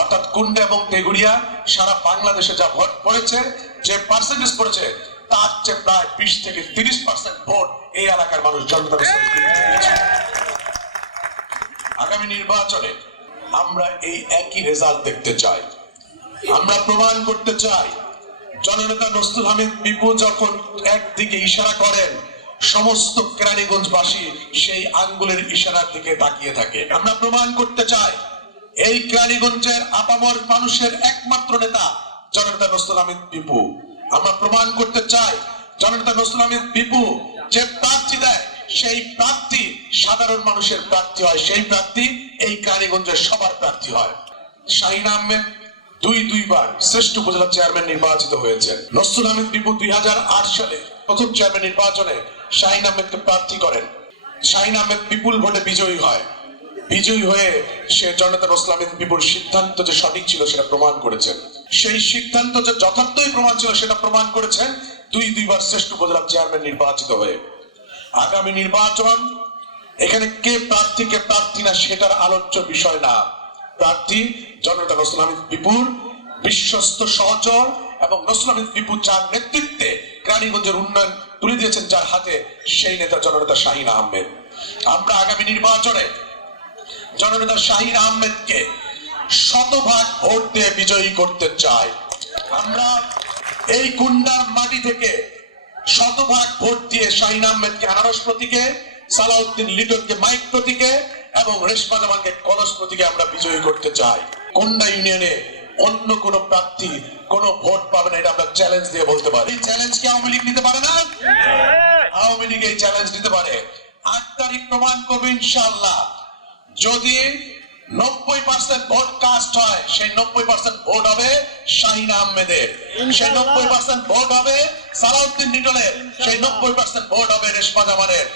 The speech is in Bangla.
অর্থাৎ কুন্ডা এবং তেগুড়িয়া সারা বাংলাদেশে যা ভোট পড়েছে, যে পার্সেন্টেজ পড়েছে, তার চেয়ে প্রায় বিশ থেকে তিরিশ পার্সেন্ট ভোট এই এলাকার মানুষ জনতা আগামী নির্বাচনে আমরা এই একই রেজাল্ট দেখতে চাই। আমরা প্রমাণ করতে চাই, জননেতা নসরুল হামিদ বিপু যখন একদিকে ইশারা করেন, সমস্ত কেরানীগঞ্জবাসী সেই আঙ্গুলের ইশারার দিকে তাকিয়ে থাকে। আমরা প্রমাণ করতে চাই এই কেরানীগঞ্জের আপামর মানুষের একমাত্র নেতা জননেতা নসরুল বিপু আমরা প্রমাণ করতে চাই, জননেতা নসরুল বিপু যে প্রার্থী দেয়, সেই প্রার্থী সাধারণ মানুষের প্রার্থী হয়, সেই প্রার্থী এই কেরানীগঞ্জের সবার প্রার্থী হয়। শাহিন আহমেদ দুই দুইবার শ্রেষ্ঠ উপজেলা চেয়ারম্যান নির্বাচিত হয়েছেন নসরুল আহমেদ বিপু দুই হাজার আট সালে প্রথম চেয়ারম্যান নির্বাচনে শাহিন আহমেদকে প্রার্থী করেন। শাহিন আহমেদ বিপুল ভোটে বিজয়ী হয়। বিজয়ী হয়ে সে জনতা আহমেদ বিপুর সিদ্ধান্ত যে সঠিক ছিল সেটা প্রমাণ করেছেন। সেই সিদ্ধান্ত যে যথার্থই প্রমাণ ছিল সেটা প্রমাণ করেছেন দুই দুইবার শ্রেষ্ঠ উপজেলা চেয়ারম্যান নির্বাচিত হয়ে। আগামী নির্বাচন, এখানে কে প্রার্থী কে প্রার্থী না সেটার আলোচ্য বিষয় না। প্রার্থী জনতা নসরুল বিপুল, বিশ্বস্ত, সহচর এবং নসরুল হামিদ বিপুর যার নেতৃত্বে কেরানীগঞ্জের উন্নয়ন তুলে দিয়েছেন যার হাতে সেই নেতা জননেতা শাহিন আহমেদ। আমরা আগামী নির্বাচনে জননেতা শাহিন আহমেদকে শতভাগ ভোট দিয়ে বিজয়ী করতে চাই। আমরা এই কুন্ডার মাটি থেকে শতভাগ ভোট দিয়ে শাহিন আহমেদকে আনারস প্রতীকে সালাউদ্দিন লিটনকে মাইক প্রতীকে এবং রেশমা জামানকে কলস প্রতীকে আমরা বিজয়ী করতে চাই। কুন্ডা ইউনিয়নে অন্য কোন প্রার্থী কোন ভোট পাবে না এটা আমরা চ্যালেঞ্জ দিয়ে বলতে পারি। এই চ্যালেঞ্জ কি আওয়ামী লীগ নিতে পারে না? আওয়ামী লীগ এই চ্যালেঞ্জ নিতে পারে। আট তারিখ প্রমাণ করবে ইনশাল্লাহ যদি নব্বই পার্সেন্ট ভোট কাস্ট হয় সেই নব্বই পার্সেন্ট ভোট হবে শাহিন আহমেদের। সেই নব্বই পার্সেন্ট ভোট হবে সালাউদ্দিন নিটনের সেই নব্বই পার্সেন্ট ভোট হবে রেশমা জামানের।